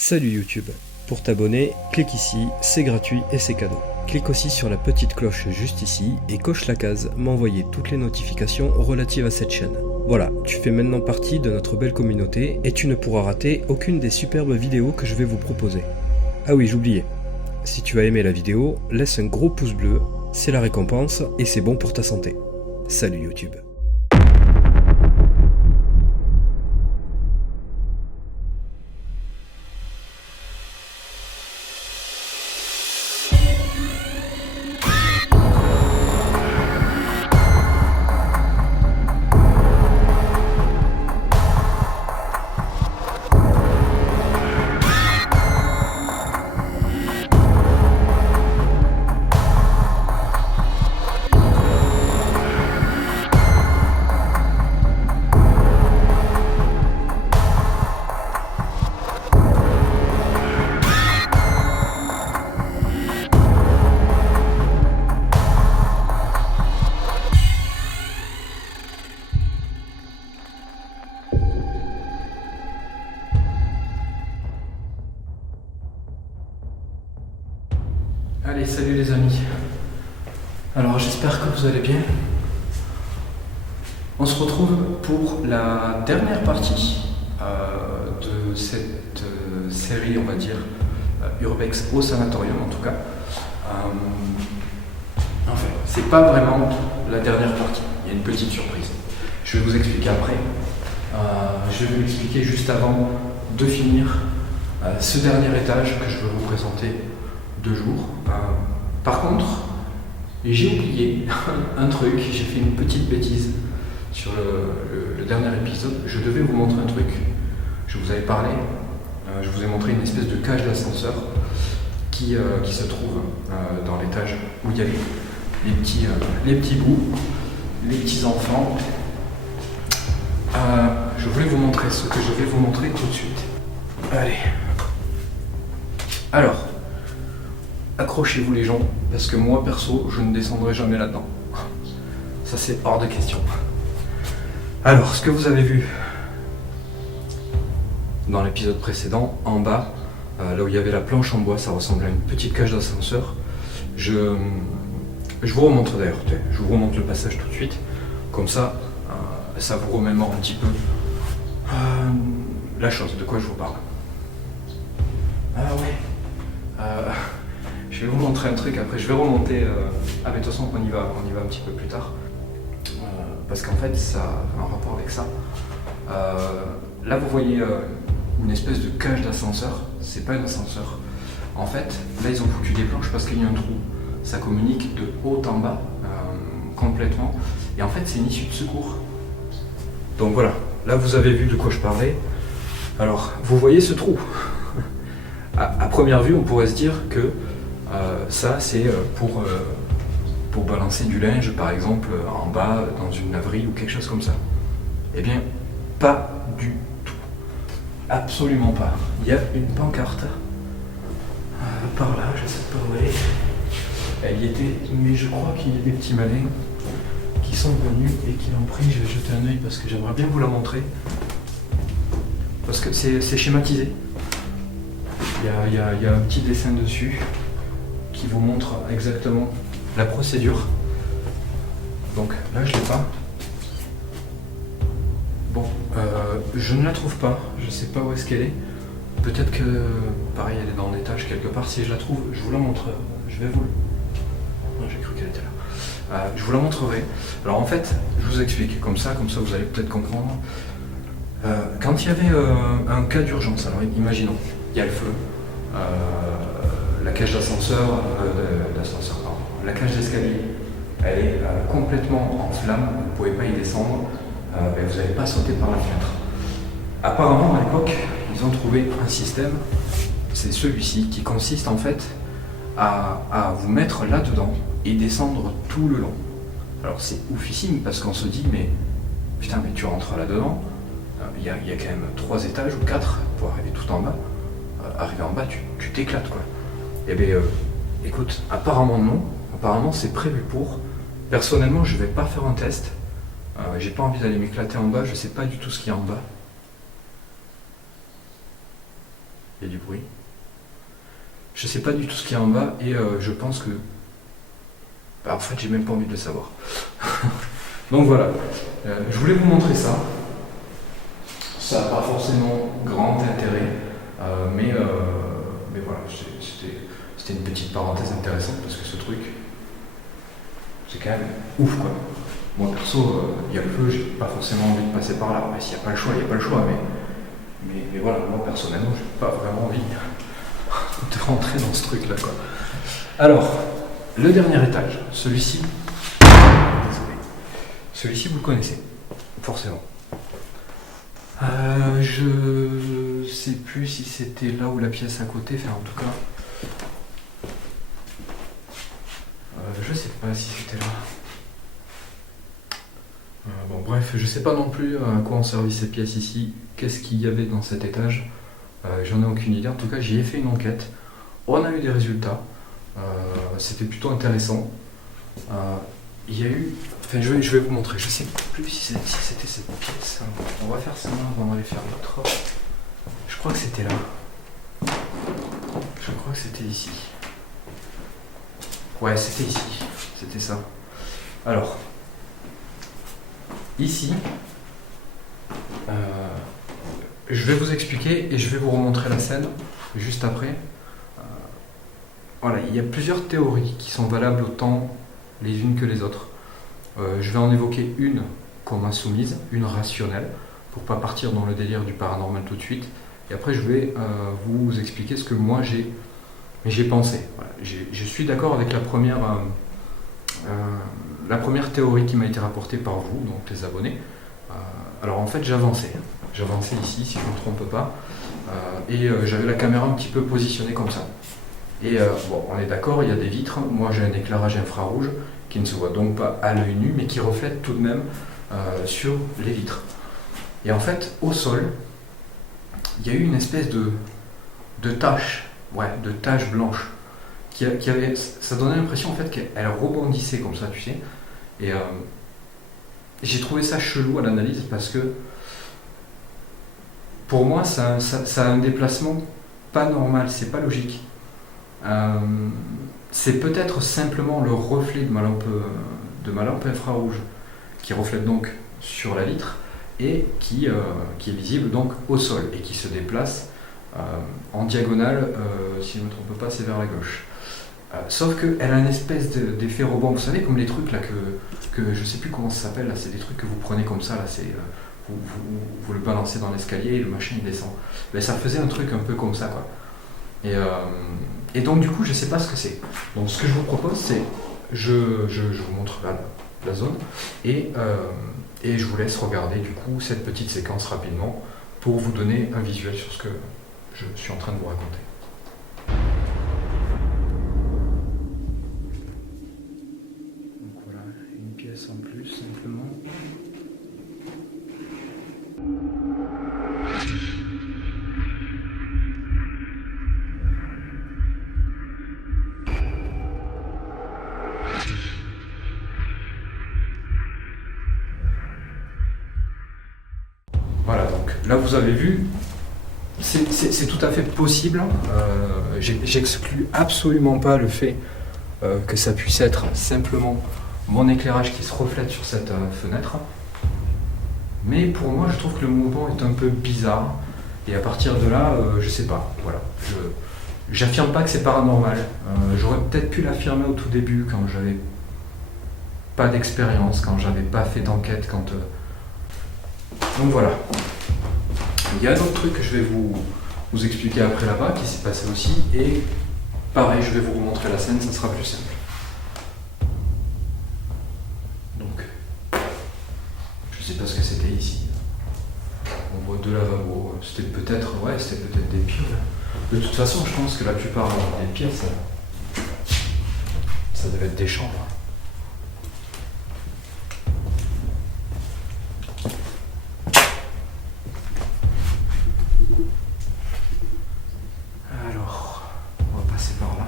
Salut YouTube. Pour t'abonner, clique ici, c'est gratuit et c'est cadeau. Clique aussi sur la petite cloche juste ici et coche la case m'envoyer toutes les notifications relatives à cette chaîne. Voilà, tu fais maintenant partie de notre belle communauté et tu ne pourras rater aucune des superbes vidéos que je vais vous proposer. Ah oui, j'oubliais. Si tu as aimé la vidéo, laisse un gros pouce bleu, c'est la récompense et c'est bon pour ta santé. Salut YouTube. Allez, salut les amis. Alors j'espère que vous allez bien. On se retrouve pour la dernière partie de cette série, on va dire, Urbex au sanatorium en tout cas. Enfin, c'est pas vraiment la dernière partie, il y a une petite surprise. Je vais vous expliquer après. Je vais vous expliquer juste avant de finir ce dernier étage que je veux vous présenter 2 jours. Par contre, j'ai oublié un truc, j'ai fait une petite bêtise sur le dernier épisode. Je devais vous montrer un truc. Je vous avais parlé, je vous ai montré une espèce de cage d'ascenseur qui se trouve dans l'étage où il y avait les petits bouts, les petits enfants. Je voulais vous montrer ce que je vais vous montrer tout de suite. Allez. Alors, accrochez-vous les gens, parce que moi perso, je ne descendrai jamais là-dedans. Ça c'est hors de question. Alors, ce que vous avez vu dans l'épisode précédent, en bas, là où il y avait la planche en bois, ça ressemble à une petite cage d'ascenseur. Je vous remontre d'ailleurs, je vous remonte le passage tout de suite, comme ça, ça vous remémore un petit peu la chose, de quoi je vous parle. Ah ouais. Je vais vous montrer un truc, après je vais remonter, mais de toute façon on y va un petit peu plus tard, parce qu'en fait ça a un rapport avec ça. Là vous voyez une espèce de cage d'ascenseur, c'est pas un ascenseur. En fait, là ils ont foutu des planches parce qu'il y a un trou, ça communique de haut en bas, complètement, et en fait c'est une issue de secours. Donc voilà, là vous avez vu de quoi je parlais. Alors, vous voyez ce trou. À première vue on pourrait se dire que ça c'est pour balancer du linge par exemple en bas dans une laverie ou quelque chose comme ça. Eh bien pas du tout, absolument pas. Il y a une pancarte par là, je sais pas où elle est. Elle y était, mais je crois qu'il y a des petits malins qui sont venus et qui l'ont pris. Je vais jeter un œil parce que j'aimerais bien vous la montrer, parce que c'est schématisé. Il y a un petit dessin dessus qui vous montre exactement la procédure. Donc là je l'ai pas. Bon, je ne la trouve pas, je sais pas où est-ce qu'elle est. Peut-être que, pareil, elle est dans l'étage quelque part. Si je la trouve, je vous la montre. Je vais vous... Non, j'ai cru qu'elle était là. Je vous la montrerai. Alors en fait, je vous explique, comme ça vous allez peut-être comprendre. Quand il y avait un cas d'urgence, alors imaginons, il y a le feu, la cage d'ascenseur, la cage d'escalier, elle est complètement en flammes, vous ne pouvez pas y descendre, vous n'allez pas sauter par la fenêtre. Apparemment, à l'époque, ils ont trouvé un système, c'est celui-ci, qui consiste en fait à vous mettre là-dedans et descendre tout le long. Alors c'est oufissime parce qu'on se dit, mais putain, mais tu rentres là-dedans, il y a quand même 3 étages ou 4 pour arriver tout en bas. Arriver en bas, tu t'éclates quoi. Eh bien, écoute, apparemment non, apparemment c'est prévu pour. Personnellement, je vais pas faire un test. J'ai pas envie d'aller m'éclater en bas, je sais pas du tout ce qu'il y a en bas. il y a du bruit. Je sais pas du tout ce qu'il y a en bas et je pense que... Bah, en fait, j'ai même pas envie de le savoir. Donc voilà, je voulais vous montrer ça. Ça n'a pas forcément grand intérêt, mais voilà, c'était une petite parenthèse intéressante parce que ce truc, c'est quand même ouf quoi. Moi perso, il y a le feu, j'ai pas forcément envie de passer par là. Mais s'il n'y a pas le choix, il n'y a pas le choix. Mais voilà, moi personnellement, j'ai pas vraiment envie de rentrer dans ce truc là quoi. Alors, le dernier étage, celui-ci, désolé, celui-ci vous le connaissez, forcément. Je sais plus si c'était là ou la pièce à côté, enfin en tout cas, je sais pas si c'était là. Bon bref, je sais pas non plus à quoi ont servi ces pièces ici, qu'est-ce qu'il y avait dans cet étage, j'en ai aucune idée, en tout cas j'y ai fait une enquête, on a eu des résultats, c'était plutôt intéressant. Il y a eu, enfin je vais vous montrer, je sais plus si c'était cette pièce, on va faire ça avant d'aller faire l'autre. Je crois que c'était là, je crois que c'était ici. Ouais, c'était ici, c'était ça. Alors, ici, je vais vous expliquer et je vais vous remontrer la scène juste après. Voilà, il y a plusieurs théories qui sont valables autant les unes que les autres. Je vais en évoquer une comme insoumise, une rationnelle, pour pas partir dans le délire du paranormal tout de suite. Et après, je vais vous expliquer ce que moi j'ai pensé. Voilà. Je suis d'accord avec la première théorie qui m'a été rapportée par vous, donc les abonnés. Alors en fait, j'avançais ici, si je ne me trompe pas, et j'avais la caméra un petit peu positionnée comme ça. Et bon, on est d'accord, il y a des vitres. Moi, j'ai un éclairage infrarouge qui ne se voit donc pas à l'œil nu, mais qui reflète tout de même sur les vitres. Et en fait, au sol, il y a eu une espèce de tache, de tache blanche, qui avait, ça donnait l'impression en fait qu'elle rebondissait comme ça, tu sais. Et j'ai trouvé ça chelou à l'analyse parce que pour moi, ça a un déplacement pas normal, c'est pas logique. C'est peut-être simplement le reflet de ma lampe infrarouge qui reflète donc sur la vitre et qui est visible donc au sol et qui se déplace en diagonale, si je ne me trompe pas, c'est vers la gauche. Sauf qu'elle a une espèce d'effet rebond, vous savez, comme les trucs là que je sais plus comment ça s'appelle, là, c'est des trucs que vous prenez comme ça, là, vous le balancez dans l'escalier et le machin il descend. Mais ça faisait un truc un peu comme ça quoi. Et donc du coup je sais pas ce que c'est. Donc ce que je vous propose c'est je vous montre la zone et je vous laisse regarder du coup cette petite séquence rapidement pour vous donner un visuel sur ce que je suis en train de vous raconter. Donc voilà, une pièce en plus simplement. Voilà, donc là vous avez vu, c'est tout à fait possible. J'exclus absolument pas le fait que ça puisse être simplement mon éclairage qui se reflète sur cette fenêtre. Mais pour moi, je trouve que le mouvement est un peu bizarre. Et à partir de là, je sais pas. Voilà. J'affirme pas que c'est paranormal. J'aurais peut-être pu l'affirmer au tout début quand j'avais pas d'expérience, quand j'avais pas fait d'enquête, Donc voilà. Il y a un autre truc que je vais vous expliquer après là-bas qui s'est passé aussi. Et pareil, je vais vous remontrer la scène, ça sera plus simple. Donc, je sais pas ce que c'était ici. On voit deux lavabos. C'était peut-être des piles. De toute façon, je pense que la plupart des pièces, ça devait être des chambres. Alors, on va passer par là.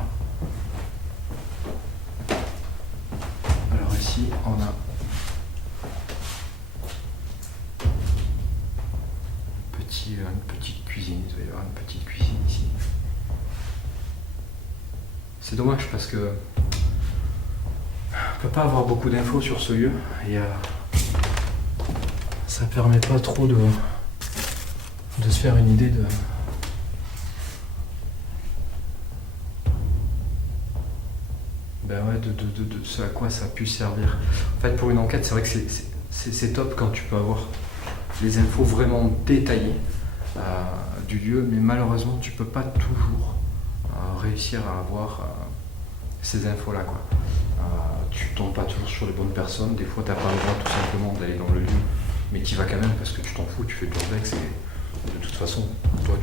Alors ici, on a une petite cuisine. Il doit y avoir une petite cuisine ici. c'est dommage parce que on peut pas avoir beaucoup d'infos sur ce lieu et ça permet pas trop de se faire une idée de de ce à quoi ça a pu servir. En fait, pour une enquête, c'est vrai que c'est top quand tu peux avoir les infos vraiment détaillées du lieu, mais malheureusement, tu peux pas toujours réussir à avoir ces infos-là, quoi. Tu tombes pas toujours sur les bonnes personnes, des fois, tu n'as pas le droit tout simplement d'aller dans le lieu, mais tu y vas quand même parce que tu t'en fous, tu fais ton vex et de toute façon, toi,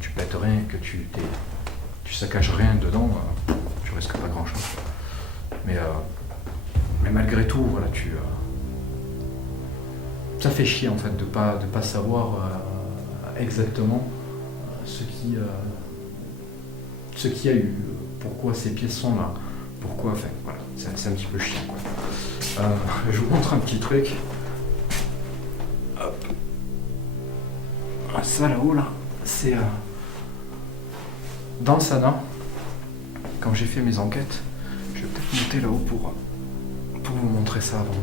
tu pètes rien, que tu saccages rien dedans, tu risques pas grand chose. Mais malgré tout, voilà, ça fait chier en fait de pas savoir exactement ce qu'il y a eu, pourquoi ces pièces sont là, pourquoi, enfin voilà, c'est un petit peu chiant, quoi. Je vous montre un petit truc. Hop. Ça là-haut là, c'est dans le Sana. Quand j'ai fait mes enquêtes, je vais peut-être monter là-haut pour vous montrer ça avant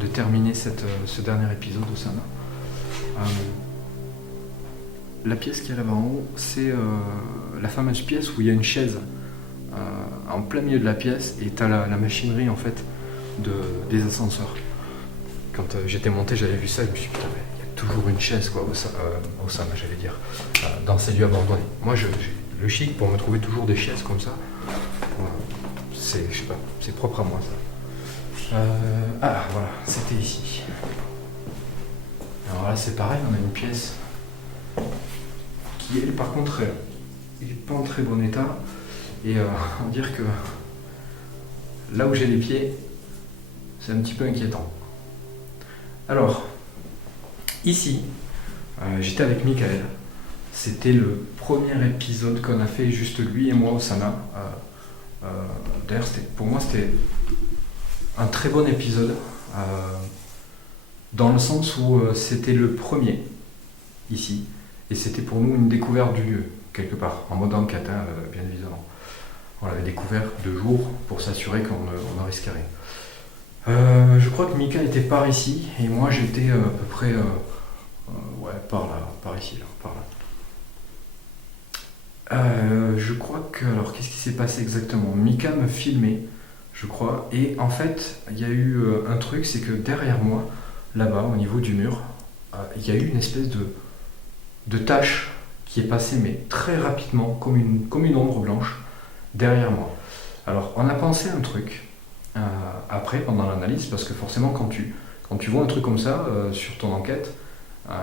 de terminer ce dernier épisode au Sana. La pièce qui est là-bas en haut, c'est la fameuse pièce où il y a une chaise en plein milieu de la pièce et tu as la machinerie en fait des ascenseurs. Quand j'étais monté, j'avais vu ça et je me suis dit putain, il y a toujours une chaise quoi, au Sana, j'allais dire, dans ces lieux abandonnés. Moi, j'ai le chic pour me trouver toujours des chaises comme ça. C'est, je sais pas, c'est propre à moi ça. Voilà, c'était ici. Alors là, c'est pareil, on a une pièce qui, elle, par contre, est pas en très bon état. Et on va dire que là où j'ai les pieds, c'est un petit peu inquiétant. Alors, ici, j'étais avec Michael. C'était le premier épisode qu'on a fait, juste lui et moi au Sana. D'ailleurs, pour moi, c'était un très bon épisode, dans le sens où c'était le premier, ici. Et c'était pour nous une découverte du lieu, quelque part, en mode enquête, bien évidemment. On l'avait découvert de jour pour s'assurer qu'on ne risquait rien. Je crois que Mika était par ici, et moi j'étais à peu près par là, par ici, là, par là. Je crois que... Alors, qu'est-ce qui s'est passé exactement? Mika me filmait, je crois, et en fait, il y a eu un truc, c'est que derrière moi, là-bas, au niveau du mur, il y a eu une espèce de tache qui est passée, mais très rapidement, comme une ombre blanche, derrière moi. Alors, on a pensé un truc, après, pendant l'analyse, parce que forcément, quand tu vois un truc comme ça, sur ton enquête,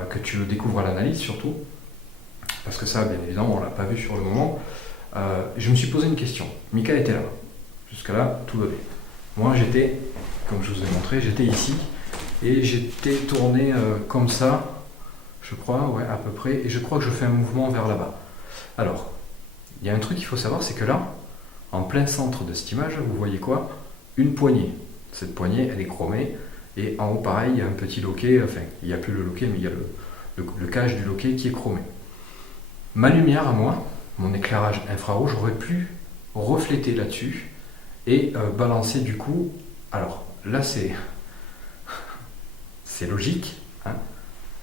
que tu le découvres à l'analyse, surtout, parce que ça, bien évidemment, on ne l'a pas vu sur le moment. Je me suis posé une question. Mika était là. Jusqu'à là, tout va bien. Moi, j'étais, comme je vous ai montré, j'étais ici. Et j'étais tourné comme ça, je crois, ouais, à peu près. Et je crois que je fais un mouvement vers là-bas. Alors, il y a un truc qu'il faut savoir, c'est que là, en plein centre de cette image, vous voyez quoi? Une poignée. Cette poignée, elle est chromée. Et en haut, pareil, il y a un petit loquet. Enfin, il n'y a plus le loquet, mais il y a le cage du loquet qui est chromé. Ma lumière à moi, mon éclairage infrarouge, aurait pu refléter là-dessus et balancer du coup. Alors là, c'est logique. Hein.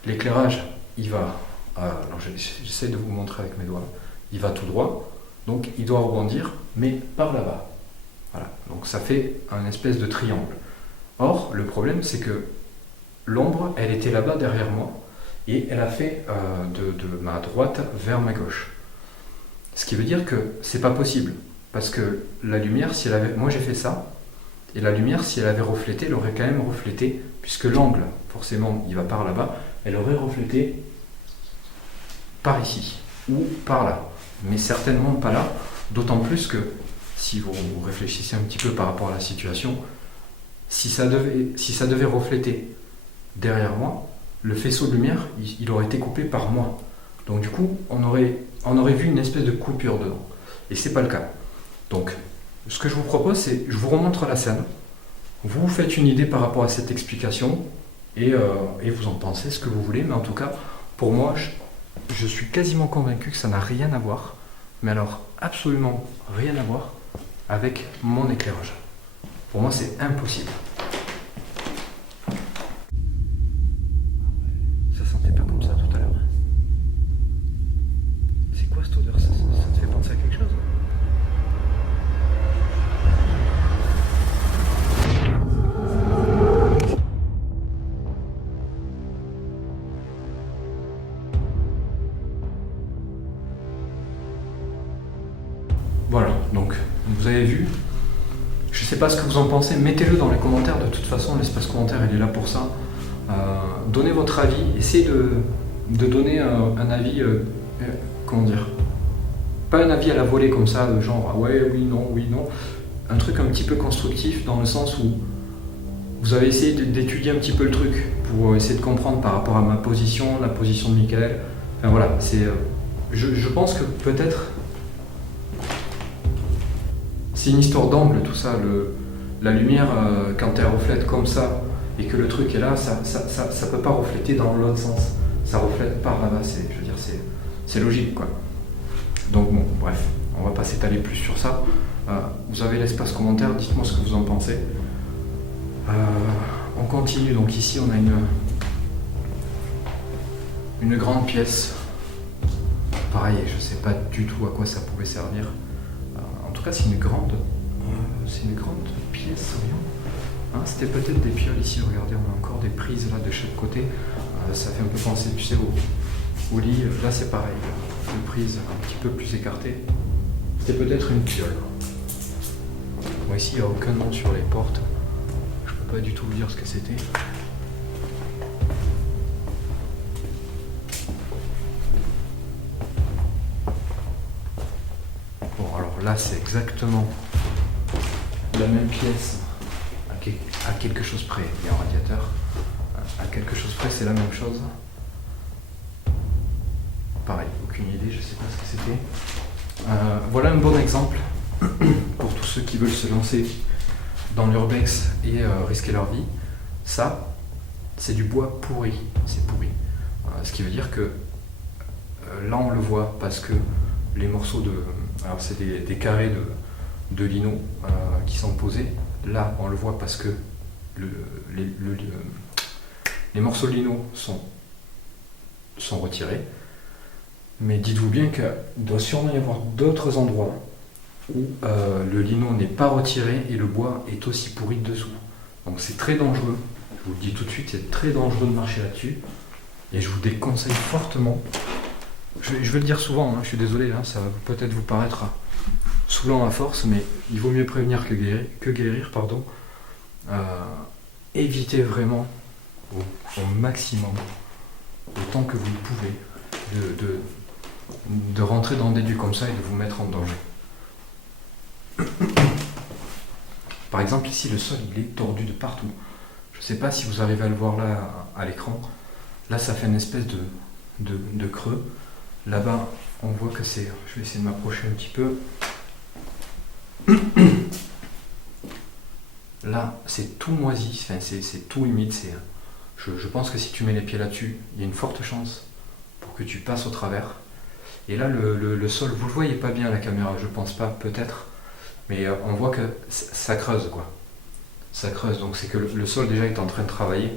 L'éclairage, il va. Alors j'essaie de vous montrer avec mes doigts. Il va tout droit, donc il doit rebondir, mais par là-bas. Voilà. Donc ça fait un espèce de triangle. Or, le problème, c'est que l'ombre, elle était là-bas derrière moi. Et elle a fait de ma droite vers ma gauche. Ce qui veut dire que c'est pas possible. Parce que la lumière, si elle avait. Moi j'ai fait ça, et la lumière, si elle avait reflété, elle aurait quand même reflété, puisque l'angle, forcément, il va par là-bas, elle aurait reflété par ici, ou par là. Mais certainement pas là, d'autant plus que, si vous réfléchissez un petit peu par rapport à la situation, si ça devait refléter derrière moi, le faisceau de lumière, il aurait été coupé par moi. Donc du coup, on aurait vu une espèce de coupure dedans. Et c'est pas le cas. Donc, ce que je vous propose, c'est, je vous remontre la scène, vous vous faites une idée par rapport à cette explication, et vous en pensez ce que vous voulez, mais en tout cas, pour moi, je suis quasiment convaincu que ça n'a rien à voir, mais alors absolument rien à voir avec mon éclairage. Pour moi, c'est impossible. Ça sentait pas comme ça tout à l'heure. C'est quoi cette odeur? Ça te fait penser à quelque chose? Voilà, donc vous avez vu. Je ne sais pas ce que vous en pensez, mettez-le dans les commentaires. De toute façon, l'espace commentaire, il est là pour ça. Donnez votre avis, essayez de donner un avis, comment dire, pas un avis à la volée comme ça, de genre ah ouais, oui, non. Un truc un petit peu constructif dans le sens où vous avez essayé d'étudier un petit peu le truc pour essayer de comprendre par rapport à ma position, la position de Michael. Enfin voilà, je pense que peut-être c'est une histoire d'angle tout ça. La lumière, quand elle reflète comme ça et que le truc est là, ça peut pas refléter dans l'autre sens. Ça reflète par là-bas, je veux dire, c'est logique quoi. Donc bon, bref, on va pas s'étaler plus sur ça. Vous avez l'espace commentaire, dites-moi ce que vous en pensez. On continue, donc ici on a une grande pièce. Pareil, je sais pas du tout à quoi ça pouvait servir. En tout cas, c'est une grande pièce, voyons. Hein, c'était peut-être des pioles ici, regardez, on a encore des prises là de chaque côté. Ça fait un peu penser, tu sais, au lit. Là, c'est pareil, une prise un petit peu plus écartée. C'était peut-être une piole. Bon, ici, il n'y a aucun nom sur les portes. Je peux pas du tout vous dire ce que c'était. Bon, alors là, c'est exactement la même pièce à quelque chose près. Il y a un radiateur. À quelque chose près, c'est la même chose. Pareil, aucune idée, je sais pas ce que c'était. Voilà un bon exemple pour tous ceux qui veulent se lancer dans l'urbex et risquer leur vie. Ça, c'est du bois pourri. C'est pourri. Ce qui veut dire que là, on le voit parce que les morceaux de... Alors, c'est des carrés de lino qui sont posés. Là, on le voit parce que les morceaux de lino sont retirés. Mais dites-vous bien qu'il doit sûrement y avoir d'autres endroits où le lino n'est pas retiré et le bois est aussi pourri dessous. Donc c'est très dangereux. Je vous le dis tout de suite, c'est très dangereux de marcher là-dessus. Et je vous déconseille fortement. Je vais le dire souvent, hein, je suis désolé, hein, ça va peut-être vous paraître saoulant à force, mais il vaut mieux prévenir que guérir, pardon. Évitez vraiment au maximum, autant que vous le pouvez, de rentrer dans des lieux comme ça et de vous mettre en danger. Par exemple, ici, le sol, il est tordu de partout. Je ne sais pas si vous arrivez à le voir là, à l'écran. Là, ça fait une espèce de creux. Là-bas, on voit que c'est... Je vais essayer de m'approcher un petit peu. Là, c'est tout moisi, enfin, c'est tout humide. Je pense que si tu mets les pieds là-dessus, il y a une forte chance pour que tu passes au travers. Et là, le sol, vous le voyez pas bien à la caméra, je pense pas, peut-être. Mais on voit que ça creuse, quoi. Ça creuse, donc c'est que le sol déjà est en train de travailler.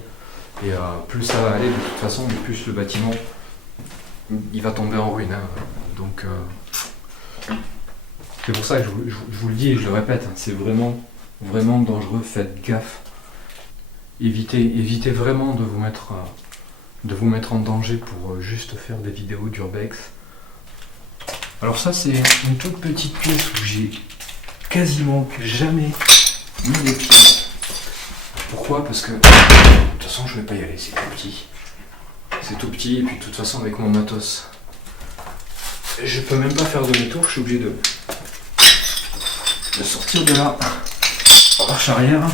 Et plus ça va aller, de toute façon, plus le bâtiment, il va tomber en ruine. Hein. Donc, c'est pour ça que je vous le dis et je le répète, hein, c'est vraiment, vraiment dangereux, faites gaffe. Évitez vraiment de vous mettre en danger pour juste faire des vidéos d'urbex. Alors ça, c'est une toute petite pièce où j'ai quasiment jamais mis les pieds. Pourquoi? Parce que de toute façon, je vais pas y aller, c'est tout petit. C'est tout petit, et puis de toute façon, avec mon matos, je peux même pas faire demi-tour, je suis obligé de sortir de là en marche arrière.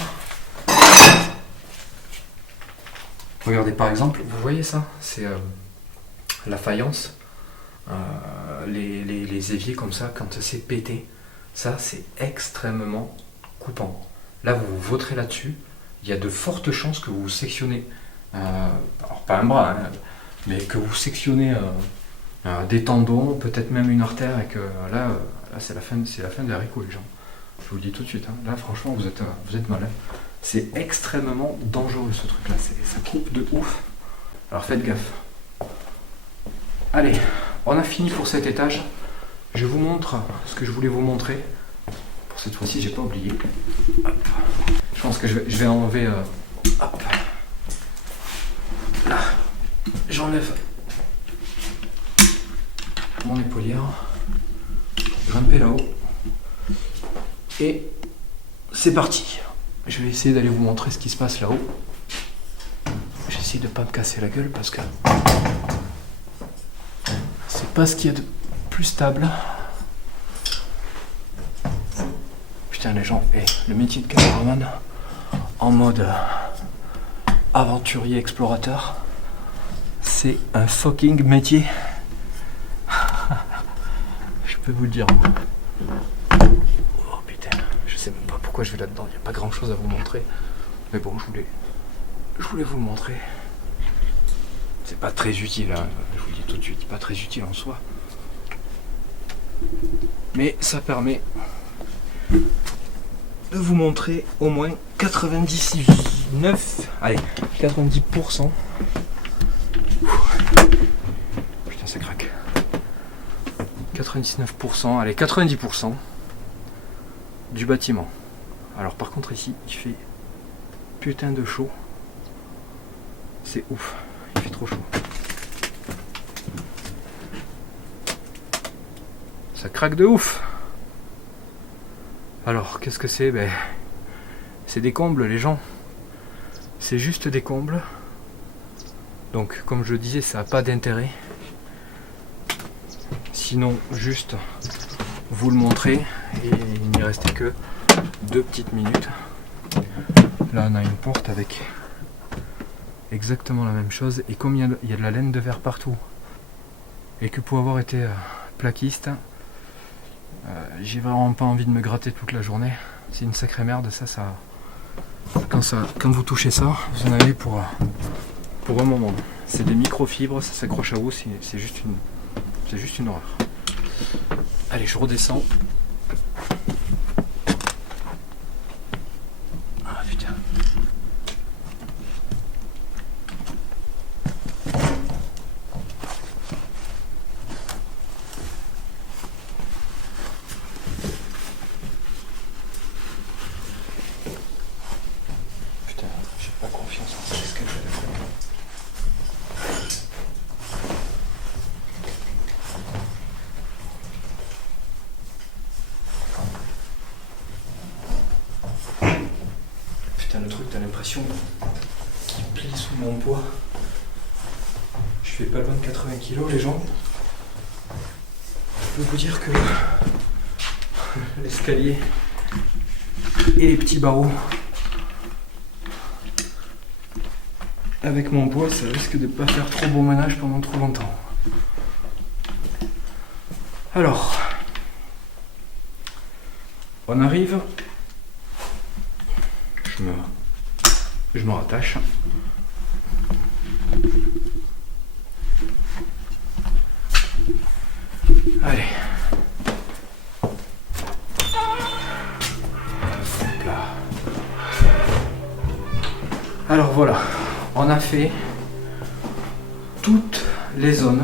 Regardez par exemple, vous voyez ça? C'est la faïence. Les éviers comme ça, quand c'est pété, ça c'est extrêmement coupant. Là vous vous vautrez là-dessus, il y a de fortes chances que vous sectionnez, alors pas un bras, hein, mais que vous sectionnez des tendons, peut-être même une artère, et que là c'est la fin des haricots, les gens. Je vous le dis tout de suite, hein. Là franchement vous êtes malin. C'est extrêmement dangereux ce truc là, ça coupe de ouf. Alors faites gaffe. Allez, on a fini pour cet étage. Je vous montre ce que je voulais vous montrer. Pour cette fois-ci, j'ai pas oublié. Hop. Je pense que je vais enlever. Hop. Là, j'enlève mon épaulière. Grimper là-haut. Et c'est parti. Je vais essayer d'aller vous montrer ce qui se passe là-haut. J'essaie de pas me casser la gueule parce que c'est pas ce qu'il y a de plus stable. Putain les gens, le métier de cameraman en mode aventurier explorateur, c'est un fucking métier. Je peux vous le dire. Oh putain, je sais même pas pourquoi je vais là-dedans, il n'y a pas grand chose à vous montrer. Mais bon, je voulais vous le montrer. C'est pas très utile, hein. Je vous le dis tout de suite, pas très utile en soi. Mais ça permet de vous montrer au moins 99, allez, 90%. Putain, ça craque. 99%, allez, 90% du bâtiment. Alors par contre ici, il fait putain de chaud. C'est ouf, il fait trop chaud. Ça craque de ouf. Alors, qu'est-ce que c'est? C'est des combles, les gens. C'est juste des combles. Donc, comme je disais, ça n'a pas d'intérêt. Sinon, juste vous le montrer. Et il n'y restait que 2 petites minutes. Là, on a une porte avec exactement la même chose. Et comme il y a de la laine de verre partout, et que pour avoir été plaquiste, j'ai vraiment pas envie de me gratter toute la journée. C'est une sacrée merde, ça. Quand vous touchez ça, vous en avez pour un moment. C'est des microfibres, ça s'accroche à vous, c'est juste une horreur. Allez, je redescends. Ah putain. Le truc, t'as l'impression qu'il plie sous mon poids. Je fais pas loin de 80 kg, les gens. Je peux vous dire que l'escalier et les petits barreaux, avec mon poids, ça risque de pas faire trop bon ménage pendant trop longtemps. Alors, on arrive. Je me rattache. Allez. Là. Alors voilà, on a fait toutes les zones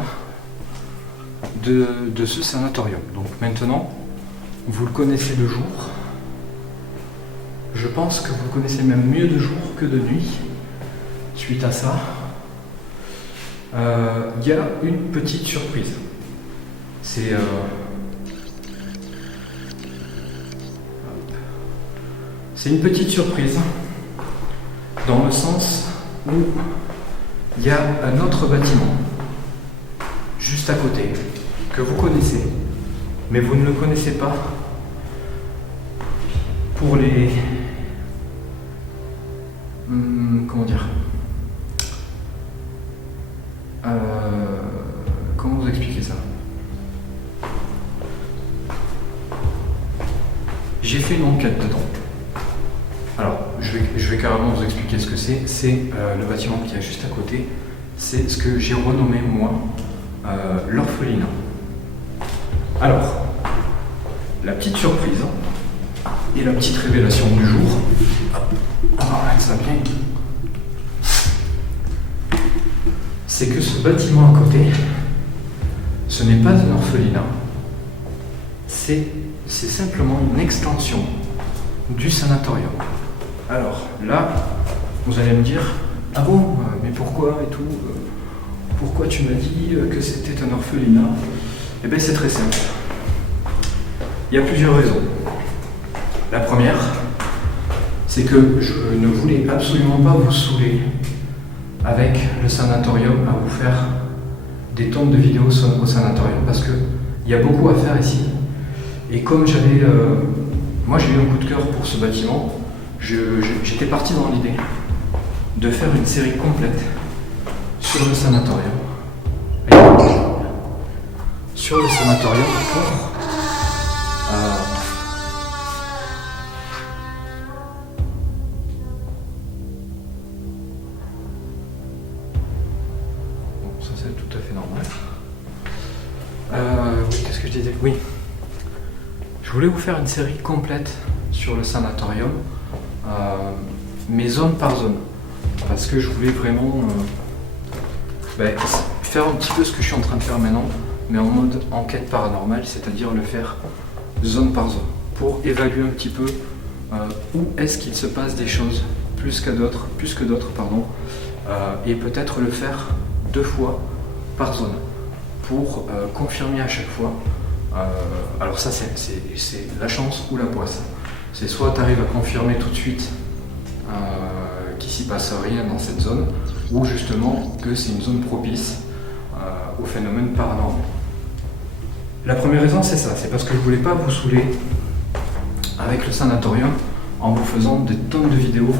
de ce sanatorium. Donc maintenant, vous le connaissez de jour. Je pense que vous le connaissez même mieux de jour que de nuit. Suite à ça, il y a une petite surprise. C'est une petite surprise dans le sens où il y a un autre bâtiment juste à côté que vous connaissez, mais vous ne le connaissez pas pour les... comment dire, comment vous expliquer ça? J'ai fait une enquête dedans. Alors, je vais carrément vous expliquer ce que c'est. C'est le bâtiment qui est juste à côté. C'est ce que j'ai renommé, moi, l'orphelinat. Alors, la petite surprise et la petite révélation du jour, on va remettre ça bien, c'est que ce bâtiment à côté, ce n'est pas un orphelinat, c'est simplement une extension du sanatorium. Alors là, vous allez me dire, ah bon, mais pourquoi et tout, pourquoi tu m'as dit que c'était un orphelinat? Eh bien c'est très simple. Il y a plusieurs raisons. La première, c'est que je ne voulais absolument pas vous saouler avec le sanatorium à vous faire des tonnes de vidéos au sanatorium parce qu'il y a beaucoup à faire ici. Et comme moi j'ai eu un coup de cœur pour ce bâtiment, j'étais parti dans l'idée de faire une série complète sur le sanatorium. Sur le sanatorium pour bon, ça c'est tout à fait normal. Oui, qu'est-ce que je disais? Oui. Je voulais vous faire une série complète sur le sanatorium, mais zone par zone, parce que je voulais vraiment faire un petit peu ce que je suis en train de faire maintenant, mais en mode enquête paranormale, c'est-à-dire le faire zone par zone, pour évaluer un petit peu où est-ce qu'il se passe des choses plus que d'autres, et peut-être le faire 2 fois par zone, pour confirmer à chaque fois. Alors ça c'est la chance ou la poisse. C'est soit tu arrives à confirmer tout de suite qu'il s'y passe rien dans cette zone, ou justement que c'est une zone propice au phénomène paranormal. La première raison c'est ça, c'est parce que je voulais pas vous saouler avec le sanatorium en vous faisant des tonnes de vidéos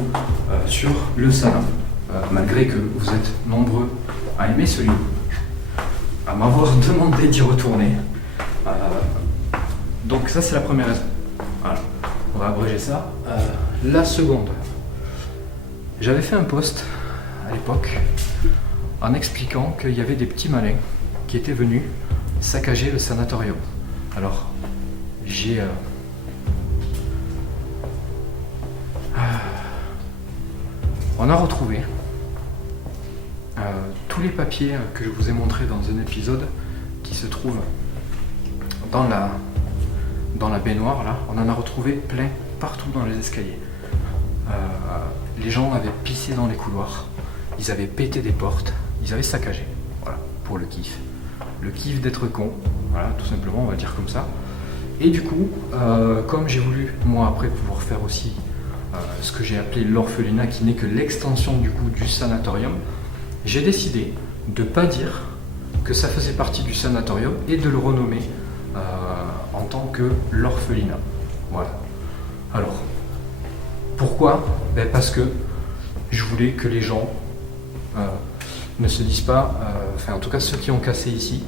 sur le sana, malgré que vous êtes nombreux à aimer celui, à m'avoir demandé d'y retourner. Donc ça c'est la première raison. Voilà. On va abréger ça. La seconde, j'avais fait un post à l'époque en expliquant qu'il y avait des petits malins qui étaient venus saccager le sanatorium. Alors on a retrouvé tous les papiers que je vous ai montrés dans un épisode qui se trouve dans la baignoire là. On en a retrouvé plein partout dans les escaliers. Les gens avaient pissé dans les couloirs, ils avaient pété des portes, ils avaient saccagé. Voilà, pour le kiff d'être con, voilà, tout simplement, on va dire comme ça. Et du coup, comme j'ai voulu moi après pouvoir faire aussi ce que j'ai appelé l'orphelinat, qui n'est que l'extension du coup du sanatorium, j'ai décidé de pas dire que ça faisait partie du sanatorium et de le renommer en tant que l'orphelinat. Voilà. Alors, pourquoi? Parce que je voulais que les gens ne se disent pas, enfin en tout cas ceux qui ont cassé ici,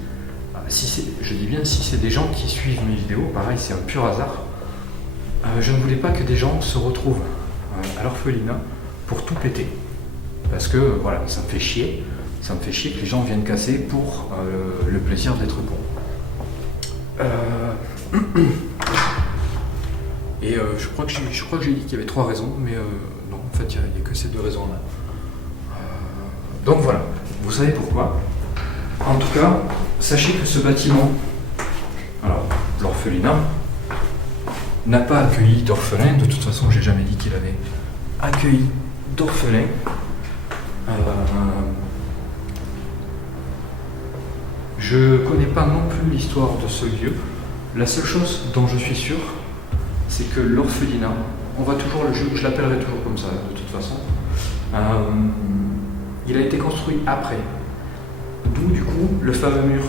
je dis bien si c'est des gens qui suivent mes vidéos, pareil c'est un pur hasard, je ne voulais pas que des gens se retrouvent à l'orphelinat pour tout péter. Parce que voilà, ça me fait chier que les gens viennent casser pour le plaisir d'être con. Et je crois que j'ai dit qu'il y avait 3 raisons, mais non, en fait, il n'y a que ces 2 raisons-là. Donc voilà, vous savez pourquoi. En tout cas, sachez que ce bâtiment, alors l'orphelinat, n'a pas accueilli d'orphelins. De toute façon, j'ai jamais dit qu'il avait accueilli d'orphelins. Je connais pas non plus l'histoire de ce lieu. La seule chose dont je suis sûr, c'est que l'orphelinat, je l'appellerai toujours comme ça de toute façon, il a été construit après. D'où du coup le fameux mur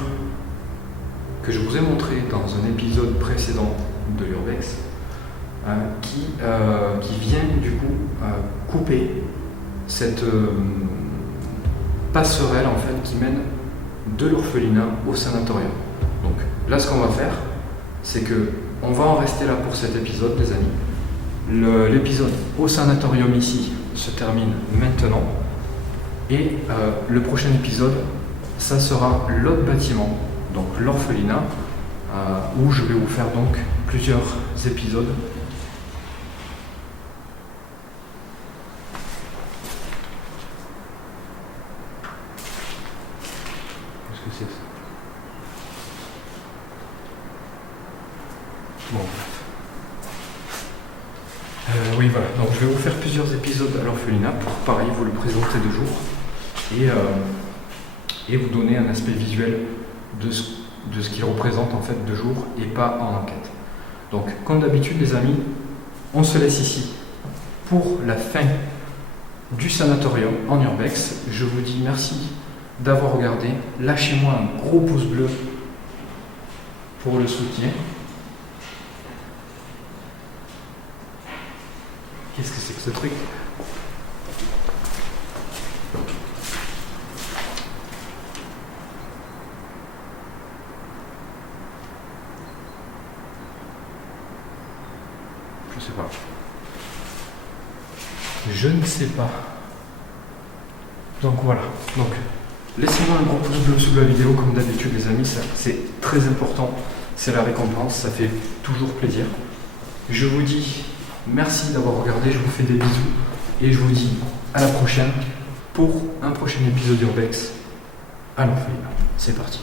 que je vous ai montré dans un épisode précédent de l'Urbex, qui vient du coup couper cette passerelle en fait qui mène de l'orphelinat au sanatorium. Donc là ce qu'on va faire, c'est que on va en rester là pour cet épisode les amis. L'épisode au sanatorium ici se termine maintenant et le prochain épisode ça sera l'autre bâtiment, donc l'orphelinat, où je vais vous faire donc plusieurs épisodes. Qu'est-ce que c'est que ça? Bon, bref. Oui, voilà. Donc, je vais vous faire plusieurs épisodes à l'orphelinat pour, pareil, vous le présenter de jour et vous donner un aspect visuel de ce qu'il représente en fait de jour et pas en enquête. Donc, comme d'habitude, les amis, on se laisse ici pour la fin du sanatorium en urbex. Je vous dis merci d'avoir regardé. Lâchez-moi un gros pouce bleu pour le soutien. Qu'est-ce que c'est que ce truc? Je sais pas. Je ne sais pas. Donc voilà. Donc laissez-moi un gros pouce bleu sous la vidéo comme d'habitude les amis, ça c'est très important. C'est la récompense, ça fait toujours plaisir. Je vous dis merci d'avoir regardé, je vous fais des bisous et je vous dis à la prochaine pour un prochain épisode d'Urbex à l'orphelinat. C'est parti.